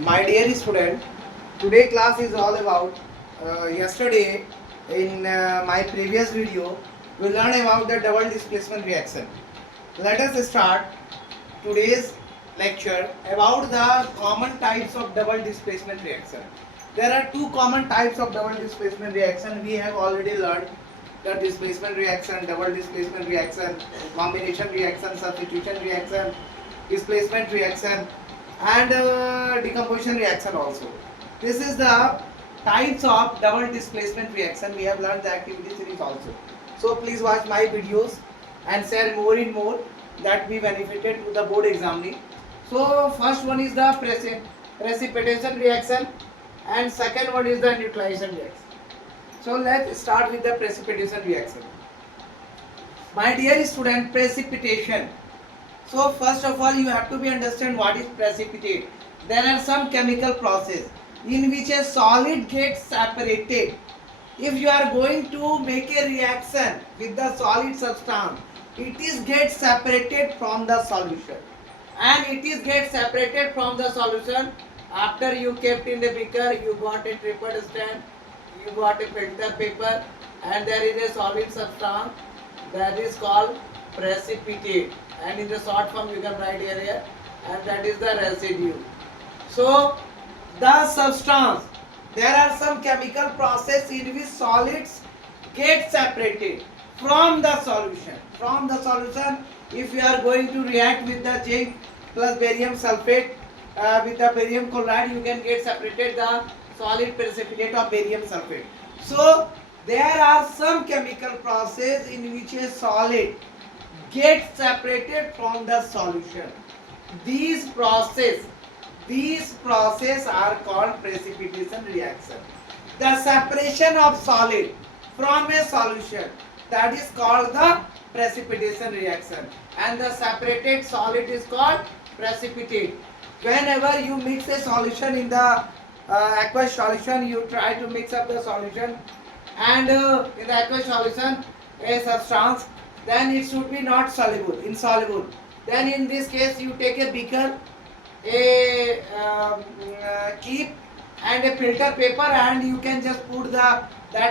My dear student, today class is all about yesterday in my previous video we learned about the double displacement reaction. Let us start today's lecture about the common types of double displacement reaction. There are two common types of double displacement reaction. We have already learned the displacement reaction, double displacement reaction, combination reaction, substitution reaction, displacement reaction, and decomposition reaction also. This is the types of double displacement reaction. We have learned the activity series also. So please watch my videos and share more and more that we benefited to the board examining. So first one is the precipitation reaction and second one is the neutralization reaction. So let's start with the precipitation reaction. My dear student, precipitation. So first of all you have to be understand what is precipitate. There are some chemical process in which a solid gets separated. If you are going to make a reaction with the solid substance, it is get separated from the solution, and it is get separated from the solution after you kept in the beaker. You got a triple stand, you got a filter paper, and there is a solid substance that is called precipitate, and in the short form you can write here, and that is the residue. So the substance, there are some chemical process in which solids get separated from the solution. From the solution, if you are going to react with the zinc plus barium sulfate with the barium chloride, you can get separated the solid precipitate of barium sulfate. So there are some chemical process in which a solid gets separated from the solution. These process are called precipitation reaction. The separation of solid from a solution, that is called the precipitation reaction, and the separated solid is called precipitate. Whenever you mix a solution in the aqueous solution, you try to mix up the solution, and in the aqueous solution a substance, then it should be not soluble, insoluble. Then in this case you take a beaker, a keep and a filter paper, and you can just put that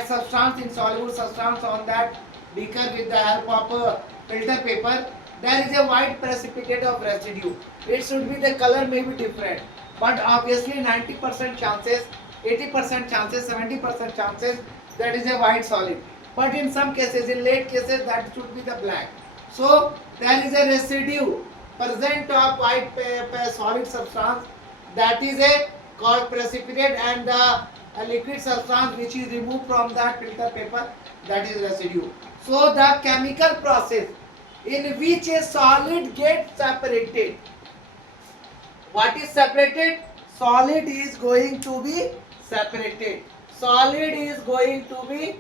substance, insoluble substance, on that beaker with the help of filter paper. There is a white precipitate of residue. It should be, the color may be different, but obviously 90% chances, 80% chances, 70% chances that is a white solid. But in some cases, in late cases, that should be the black. So there is a residue present of white solid substance, that is a called precipitate, and the liquid substance which is removed from that filter paper, that is residue. So the chemical process in which a solid gets separated. What is separated? Solid is going to be separated. Solid is going to be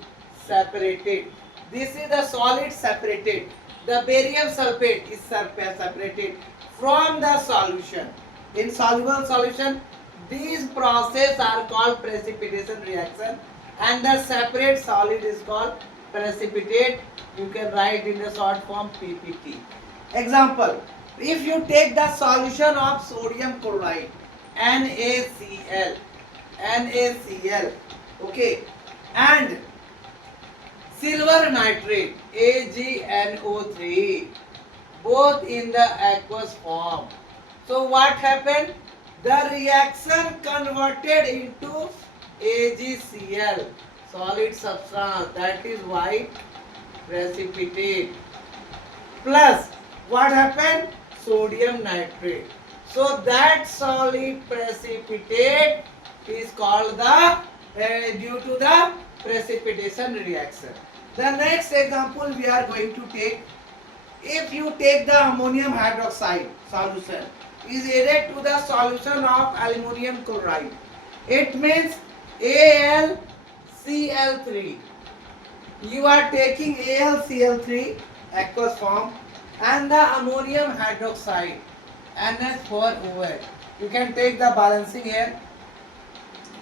separated. This is the solid separated. The barium sulfate is separated from the solution. In soluble solution, these processes are called precipitation reaction, and the separate solid is called precipitate. You can write in the short form PPT. Example, if you take the solution of sodium chloride, NaCl, okay, and silver nitrate, AgNO3, both in the aqueous form. So what happened? The reaction converted into AgCl, solid substance, that is white precipitate, plus what happened? Sodium nitrate. So that solid precipitate is called the due to the precipitation reaction. The next example we are going to take, if you take the ammonium hydroxide solution is added to the solution of aluminum chloride, it means AlCl3. You are taking AlCl3 aqueous form and the ammonium hydroxide NH4OH. You can take the balancing here.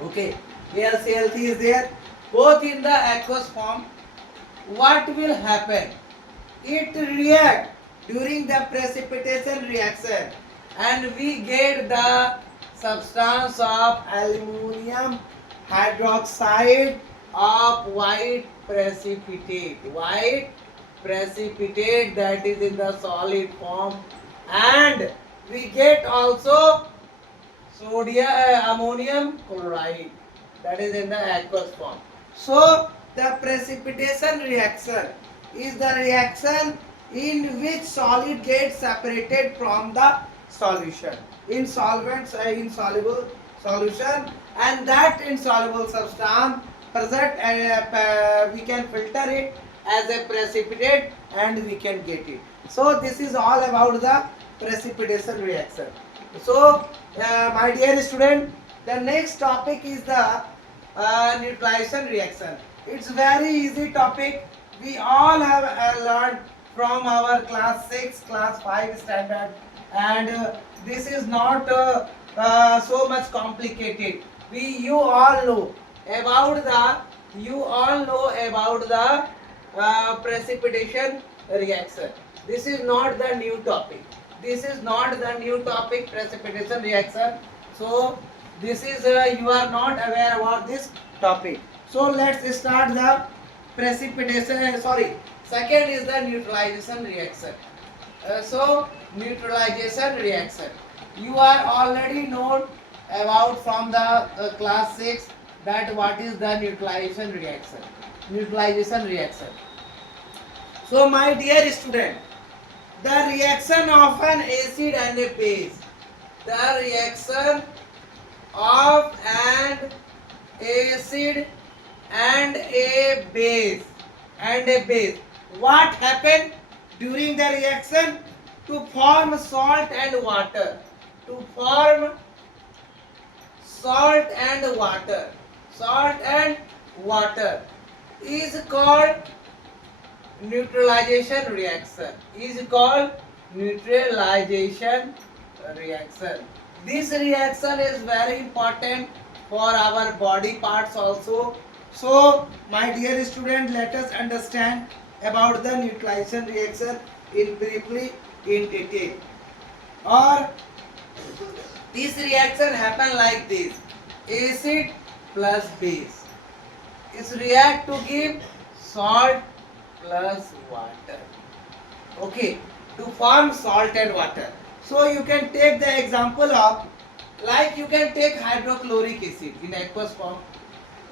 Okay, AlCl3 is there, both in the aqueous form. What will happen? It react during the precipitation reaction, and we get the substance of aluminum hydroxide of white precipitate. White precipitate, that is in the solid form, and we get also ammonium chloride, that is in the aqueous form. So the precipitation reaction is the reaction in which solid gets separated from the solution in solvents, insoluble solution, and that insoluble substance present, we can filter it as a precipitate and we can get it. So this is all about the precipitation reaction. So my dear student, the next topic is the neutralization reaction. It's very easy topic. We all have learned from our class 6, class 5 standard, and this is not so much complicated. You all know about the precipitation reaction. This is not the new topic. Precipitation reaction. So this is you are not aware about this topic. So let's start the precipitation. Second is the neutralization reaction. So neutralization reaction, you are already known about from the class 6 that what is the neutralization reaction. So my dear student, the reaction of an acid and a base. The reaction of an acid and a base. What happened during the reaction? To form salt and water. Salt and water is called neutralization reaction. This reaction is very important for our body parts also. So my dear student, let us understand about the neutralization reaction briefly in detail. Or this reaction happen like this: acid plus base is react to give salt plus water. Okay, to form salt and water. So you can take the example of, like you can take hydrochloric acid in aqueous form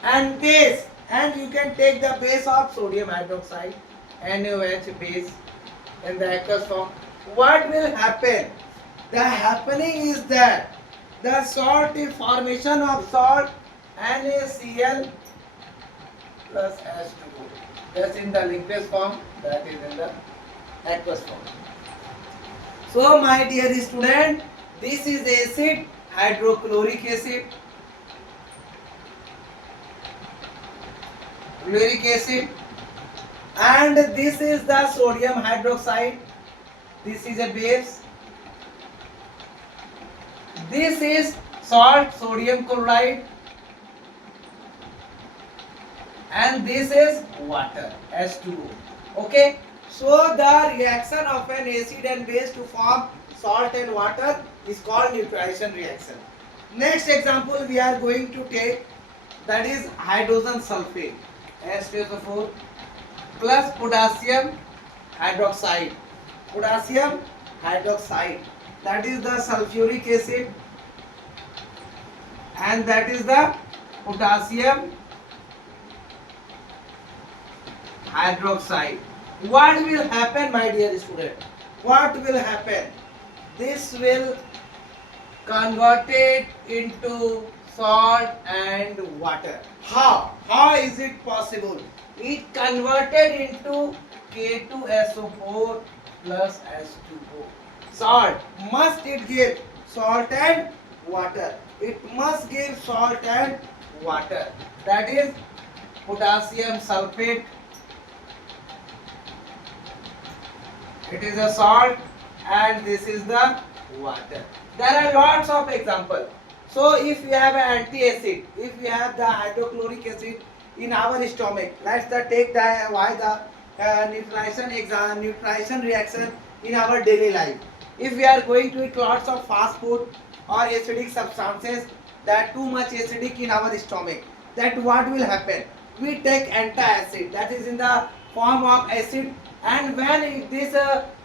and base, and you can take the base of sodium hydroxide, NaOH base, in the aqueous form. What will happen? The happening is that the salt is formation of salt NaCl plus H2O. That's in the liquid form, that is in the aqueous form. So my dear student, this is acid, hydrochloric acid, and this is the sodium hydroxide. This is a base. This is salt, sodium chloride, and this is water, H2O. Okay, so the reaction of an acid and base to form salt and water is called neutralization reaction. Next example we are going to take, that is hydrogen sulfate, H2SO4 plus potassium hydroxide. That is the sulfuric acid, and that is the potassium hydroxide. What will happen, my dear student? This will convert it into salt and water. How is it possible? It converted into K2SO4 plus H2O. Salt, must it give salt and water? It must give salt and water. That is potassium sulfate. It is a salt and this is the water. There are lots of examples. So if we have an antacid, if we have the hydrochloric acid in our stomach, let's take the neutralization reaction in our daily life. If we are going to eat lots of fast food, or acidic substances, that too much acidic in our stomach, that what will happen? We take antacid, that is in the form of acid, and when this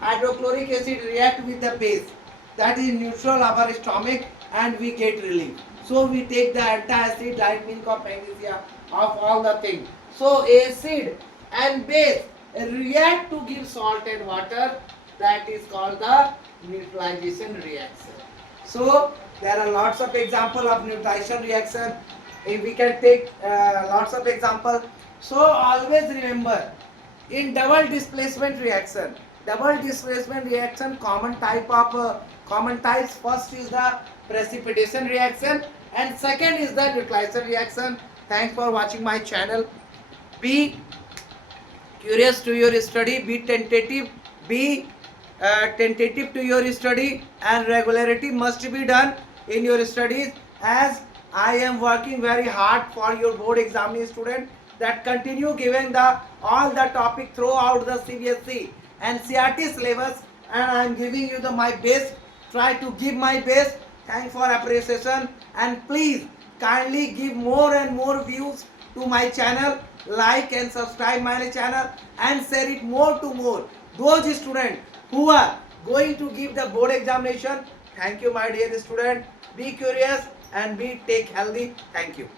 hydrochloric acid react with the base, that is neutral our stomach, and we get relief. So we take the antacid like milk of magnesia of all the things. So acid and base react to give salt and water, that is called the neutralization reaction. So there are lots of example of neutralization reaction. If we can take lots of example. So always remember, in double displacement reaction, common types, first is the precipitation reaction and second is the neutralization reaction. Thanks for watching my channel. Be curious to your study, be tentative to your study, and regularity must be done in your studies, as I am working very hard for your board examining student, that continue giving the all the topic throughout the CBSE and CRT syllabus, and I am giving you my best, try to give my best. Thanks for appreciation, and please kindly give more and more views to my channel, like and subscribe my channel and share it more to more those students who are going to give the board examination. Thank you my dear student. Be curious and be take healthy. Thank you.